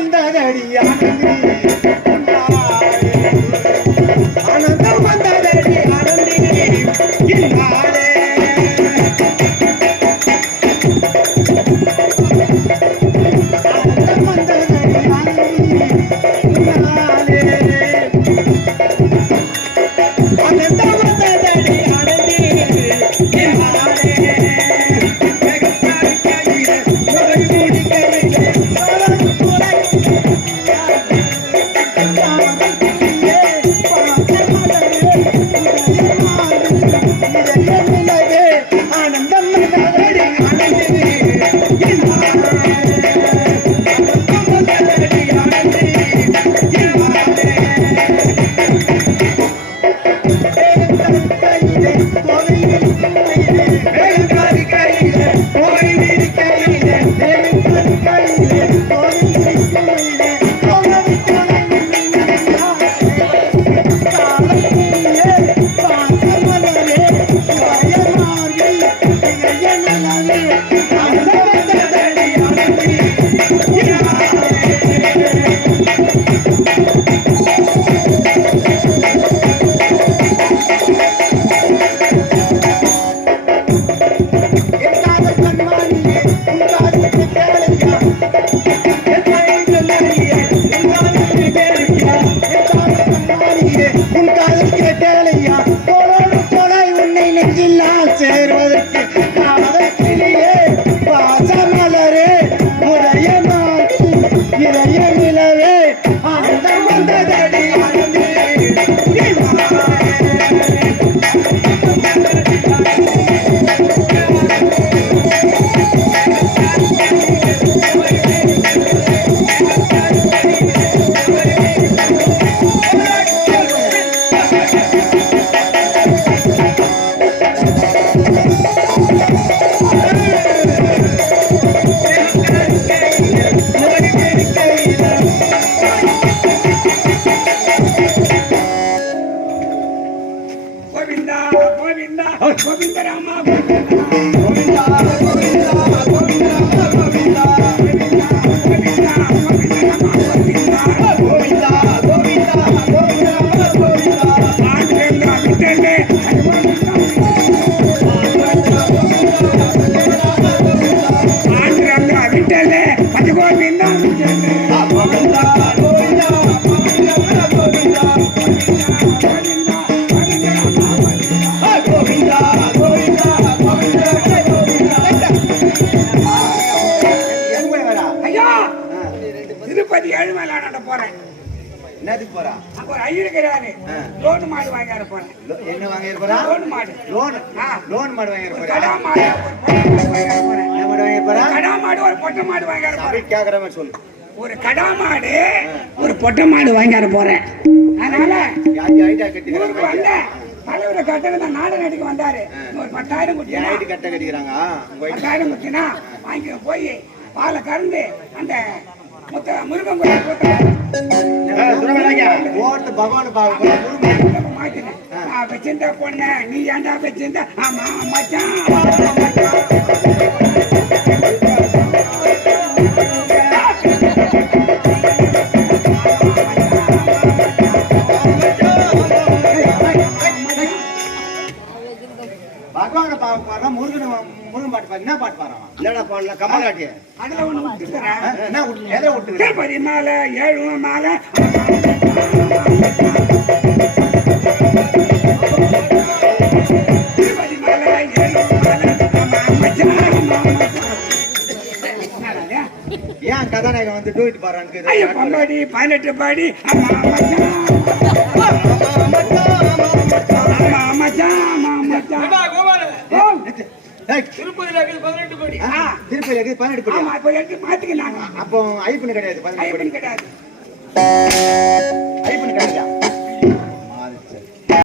வந்ததடி ஆனந்தி ஆனந்தம் வந்ததடி ஆனந்தி இன்னாலே ஆனந்தம் வந்ததடி ஆனந்தி இன்னாலே ஆனந்தம் வந்ததடி ஆனந்தி இன்னாலே ஒரு கடா மாடு ஒரு பொட்டை மாடு வாங்கிட போறேன். அதனால தலைவரை கட்டணம் தான் நாடு நடிக்க வந்தாரு. ஒரு 10,000 கட்ட கட்டிக்கிறாங்க. 10,000 குட்டினா வாங்கி போய் பாலை கறந்து அந்த முருகன் வச்சிருந்த பொண்ண நீ ஏண்டா வச்சிருந்த ஆமா மச்சான் முருகன் பாட்டு பாரு. என்ன பாட்டு பாடுறான்? என்னடா பாடல கமல் காட்டி அதுல ஒண்ணு விட்டுறேன். என்ன விட்டு எதை விட்டு திருப்பதி மாலை 7 மாலை திருப்பதி மாலை 7 மாலை ஏன் கதாநாயகன் வந்து டூயிட் பாடுறான்னு 18 பாடி திருப்பதி 18 படி மாத்திக்கலாம். அப்போ ஐப்பன் கிடையாது. ஐப்பன் கிடையாது.